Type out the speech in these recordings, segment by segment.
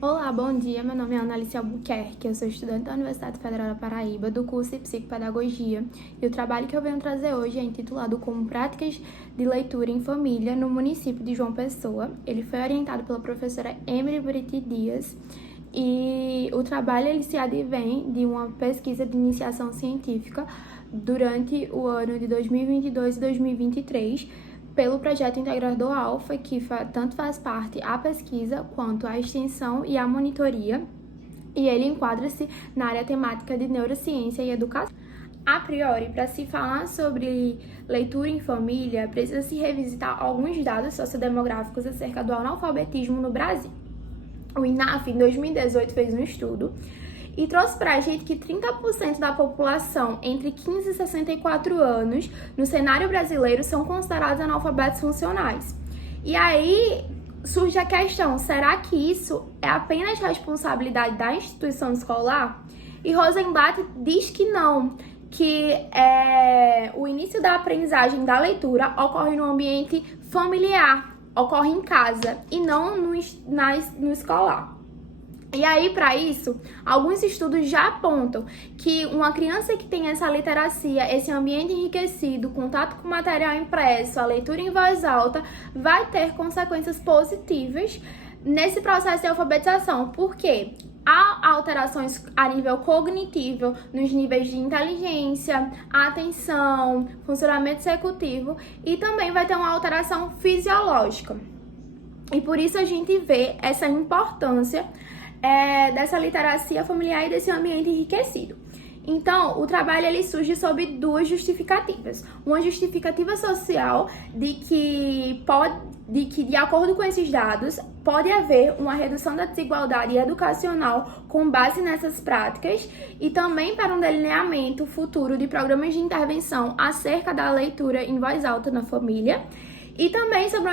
Olá, bom dia. Meu nome é Analice Albuquerque, eu sou estudante da Universidade Federal da Paraíba, do curso de Psicopedagogia, e o trabalho que eu venho trazer hoje é intitulado como Práticas de Leitura em Família no município de João Pessoa. Ele foi orientado pela professora Emily Buriti Dias, e o trabalho ele se advém de uma pesquisa de iniciação científica durante o ano de 2022 e 2023, pelo projeto integrador Alfa, que tanto faz parte a pesquisa quanto a extensão e a monitoria, e ele enquadra-se na área temática de neurociência e educação. A priori, para se falar sobre leitura em família, precisa se revisitar alguns dados sociodemográficos acerca do analfabetismo no Brasil. O INAF, em 2018, fez um estudo e trouxe pra gente que 30% da população entre 15 e 64 anos no cenário brasileiro são considerados analfabetos funcionais. E aí surge a questão, será que isso é apenas responsabilidade da instituição escolar? E Rosenblatt diz que não, que o início da aprendizagem da leitura ocorre no ambiente familiar, ocorre em casa e não no escolar. E aí, para isso, alguns estudos já apontam que uma criança que tem essa literacia, esse ambiente enriquecido, contato com material impresso, a leitura em voz alta, vai ter consequências positivas nesse processo de alfabetização. Por quê? Há alterações a nível cognitivo, nos níveis de inteligência, atenção, funcionamento executivo, e também vai ter uma alteração fisiológica. E por isso a gente vê essa importância dessa literacia familiar e desse ambiente enriquecido. Então, o trabalho ele surge sob duas justificativas. Uma justificativa social de que, de acordo com esses dados, pode haver uma redução da desigualdade educacional com base nessas práticas, e também para um delineamento futuro de programas de intervenção acerca da leitura em voz alta na família. E também sobre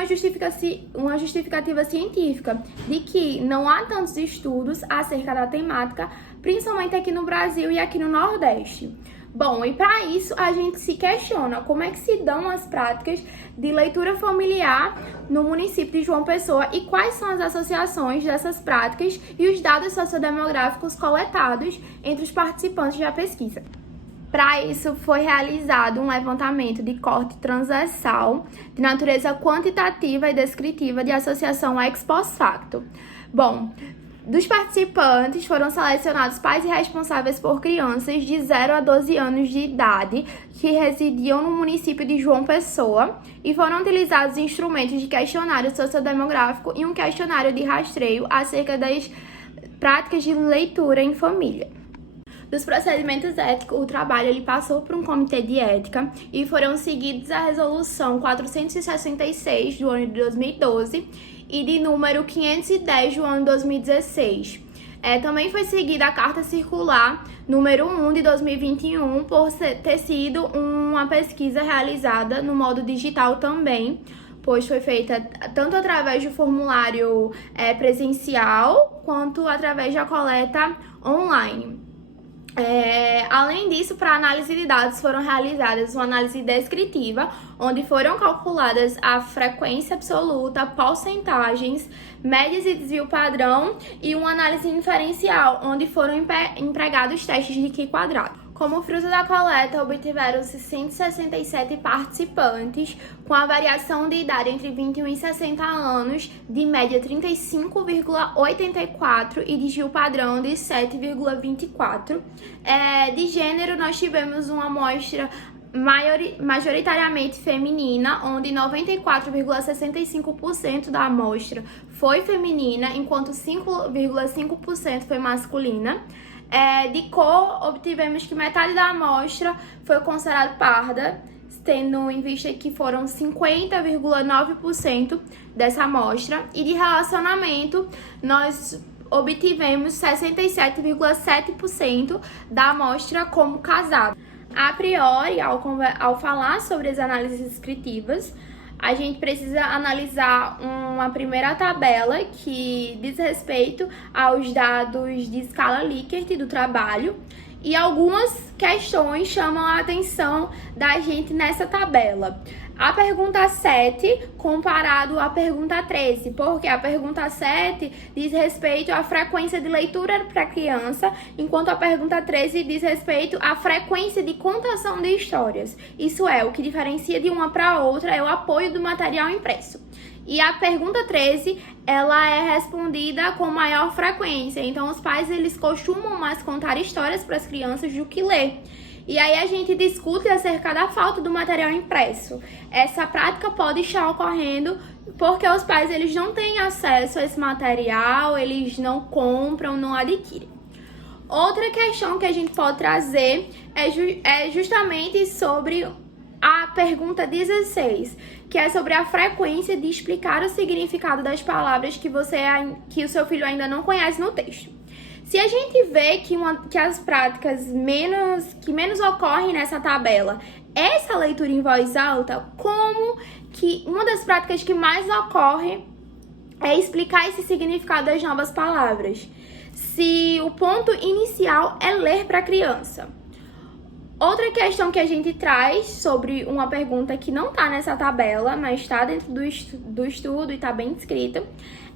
uma justificativa científica de que não há tantos estudos acerca da temática, principalmente aqui no Brasil e aqui no Nordeste. Bom, e para isso a gente se questiona como é que se dão as práticas de leitura familiar no município de João Pessoa e quais são as associações dessas práticas e os dados sociodemográficos coletados entre os participantes da pesquisa. Para isso, foi realizado um levantamento de corte transversal de natureza quantitativa e descritiva de associação ex post facto. Bom, dos participantes foram selecionados pais e responsáveis por crianças de 0 a 12 anos de idade que residiam no município de João Pessoa, e foram utilizados instrumentos de questionário sociodemográfico e um questionário de rastreio acerca das práticas de leitura em família. Dos procedimentos éticos, o trabalho ele passou por um comitê de ética e foram seguidos a resolução 466 do ano de 2012 e de número 510 do ano de 2016. Também foi seguida a carta circular número 1 de 2021 por ter sido uma pesquisa realizada no modo digital também, pois foi feita tanto através do formulário presencial quanto através da coleta online. Além disso, para análise de dados foram realizadas uma análise descritiva, onde foram calculadas a frequência absoluta, porcentagens, médias e desvio padrão, e uma análise inferencial, onde foram empregados testes de Q quadrado. Como fruto da coleta, obtiveram-se 167 participantes, com a variação de idade entre 21 e 60 anos, de média 35,84 e desvio padrão de 7,24. De gênero, nós tivemos uma amostra majoritariamente feminina, onde 94,65% da amostra foi feminina, enquanto 5,5% foi masculina. De cor, obtivemos que metade da amostra foi considerada parda, tendo em vista que foram 50,9% dessa amostra. E de relacionamento, nós obtivemos 67,7% da amostra como casado. A priori, ao falar sobre as análises descritivas, a gente precisa analisar uma primeira tabela que diz respeito aos dados de escala Likert do trabalho, E algumas questões chamam a atenção da gente nessa tabela. A pergunta 7 comparado à pergunta 13, porque a pergunta 7 diz respeito à frequência de leitura para criança, enquanto a pergunta 13 diz respeito à frequência de contação de histórias. Isso é, o que diferencia de uma para outra é o apoio do material impresso. E a pergunta 13, ela é respondida com maior frequência. Então, os pais, eles costumam mais contar histórias para as crianças do que ler. E aí a gente discute acerca da falta do material impresso. Essa prática pode estar ocorrendo porque os pais, eles não têm acesso a esse material, eles não compram, não adquirem. Outra questão que a gente pode trazer é justamente sobre a pergunta 16, que é sobre a frequência de explicar o significado das palavras que o seu filho ainda não conhece no texto. Se a gente vê que as práticas que menos ocorrem nessa tabela é essa leitura em voz alta, como que uma das práticas que mais ocorre é explicar esse significado das novas palavras, se o ponto inicial é ler para a criança. Outra questão que a gente traz sobre uma pergunta que não está nessa tabela, mas está dentro do estudo e está bem descrita,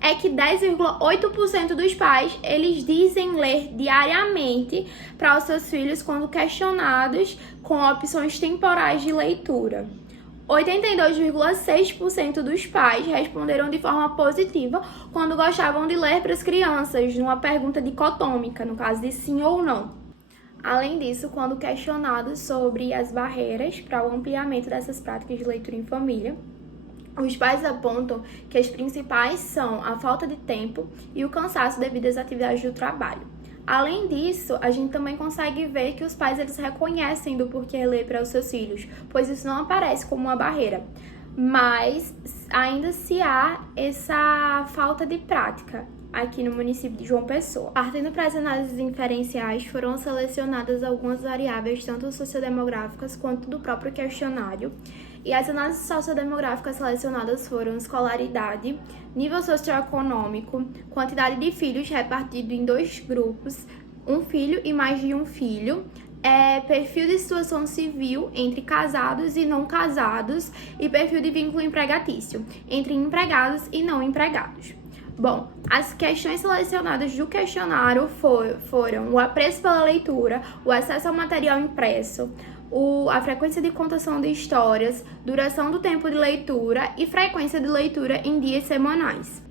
é que 10,8% dos pais, eles dizem ler diariamente para os seus filhos quando questionados com opções temporais de leitura. 82,6% dos pais responderam de forma positiva quando gostavam de ler para as crianças, numa pergunta dicotômica, no caso de sim ou não. Além disso, quando questionados sobre as barreiras para o ampliamento dessas práticas de leitura em família, os pais apontam que as principais são a falta de tempo e o cansaço devido às atividades do trabalho. Além disso, a gente também consegue ver que os pais, eles reconhecem do porquê ler para os seus filhos, pois isso não aparece como uma barreira, mas ainda se há essa falta de prática aqui no município de João Pessoa. Partindo para as análises inferenciais, foram selecionadas algumas variáveis, tanto sociodemográficas quanto do próprio questionário. E as análises sociodemográficas selecionadas foram escolaridade, nível socioeconômico, quantidade de filhos repartido em 2 grupos, um filho e mais de um filho, perfil de situação civil entre casados e não casados e perfil de vínculo empregatício entre empregados e não empregados. Bom, as questões selecionadas do questionário foram o apreço pela leitura, o acesso ao material impresso, a frequência de contação de histórias, duração do tempo de leitura e frequência de leitura em dias semanais.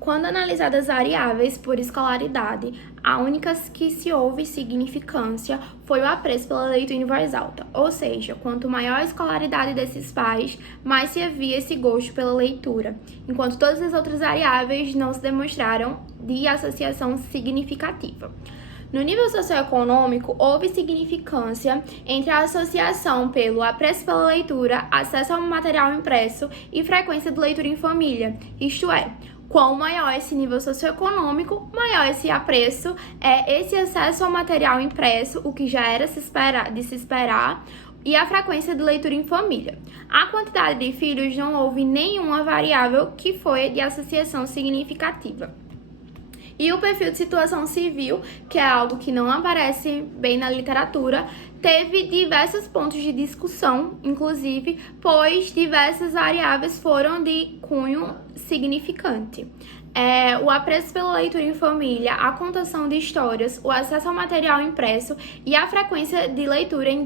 Quando analisadas variáveis por escolaridade, a única que se houve significância foi o apreço pela leitura em voz alta, ou seja, quanto maior a escolaridade desses pais, mais se havia esse gosto pela leitura, enquanto todas as outras variáveis não se demonstraram de associação significativa. No nível socioeconômico, houve significância entre a associação pelo apreço pela leitura, acesso ao material impresso e frequência de leitura em família, isto é, quanto maior esse nível socioeconômico, maior esse apreço, esse acesso ao material impresso, o que já era de se esperar, e a frequência de leitura em família. A quantidade de filhos não houve nenhuma variável que foi de associação significativa. E o perfil de situação civil, que é algo que não aparece bem na literatura, teve diversos pontos de discussão, inclusive, pois diversas variáveis foram de cunho significante. O apreço pela leitura em família, a contação de histórias, o acesso ao material impresso e a frequência de leitura em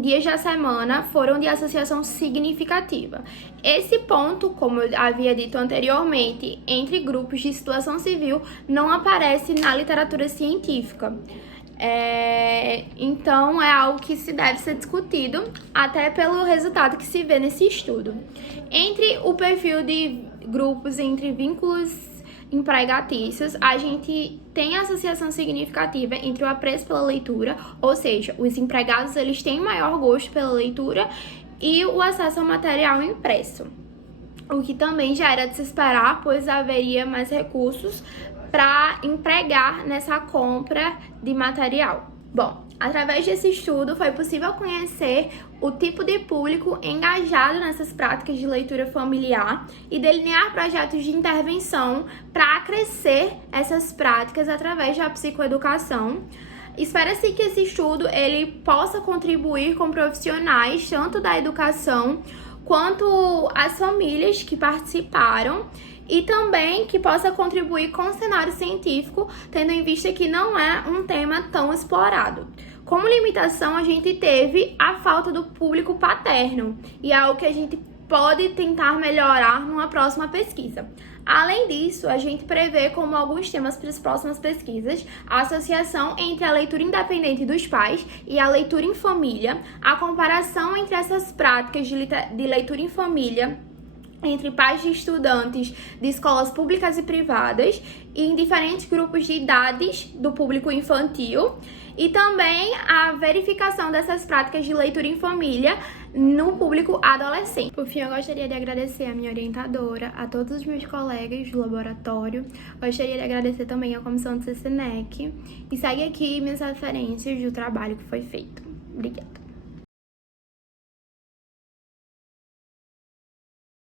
dias da semana foram de associação significativa. Esse ponto, como eu havia dito anteriormente, entre grupos de situação civil, não aparece na literatura científica. Então, é algo que se deve ser discutido, até pelo resultado que se vê nesse estudo. Entre o perfil de grupos entre vínculos empregatícios, a gente tem associação significativa entre o apreço pela leitura, ou seja, os empregados, eles têm maior gosto pela leitura, e o acesso ao material impresso, o que também já era de se esperar, pois haveria mais recursos para empregar nessa compra de material. Bom, através desse estudo foi possível conhecer o tipo de público engajado nessas práticas de leitura familiar e delinear projetos de intervenção para acrescer essas práticas através da psicoeducação. Espera-se que esse estudo ele possa contribuir com profissionais tanto da educação quanto as famílias que participaram e também que possa contribuir com o cenário científico, tendo em vista que não é um tema tão explorado. Como limitação, a gente teve a falta do público paterno, e é algo que a gente pode tentar melhorar numa próxima pesquisa. Além disso, a gente prevê como alguns temas para as próximas pesquisas a associação entre a leitura independente dos pais e a leitura em família, a comparação entre essas práticas de leitura em família entre pais de estudantes de escolas públicas e privadas e em diferentes grupos de idades do público infantil, e também a verificação dessas práticas de leitura em família no público adolescente. Por fim, eu gostaria de agradecer a minha orientadora, a todos os meus colegas do laboratório, gostaria de agradecer também à comissão do CCNEC e segue aqui minhas referências do trabalho que foi feito. Obrigada.